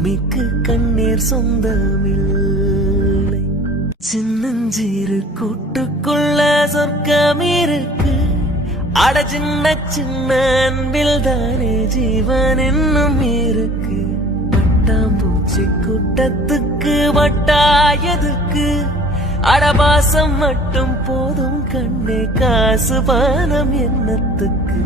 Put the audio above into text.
பூமிக்கு கண்ணீர் சொந்தமில்லை. சின்னஞ்சீரு கூட்டுக்குள்ள சொர்க்கம் இருக்கு. அட சின்ன சின்ன அன்பில் தானே ஜீவன் இன்னும் இருக்கு. பட்டாம்பூச்சி கூட்டத்துக்கு வட்டாயதுக்கு அடபாசம் மட்டும் போதும் கண்ணே காசு பானம் என்னத்துக்கு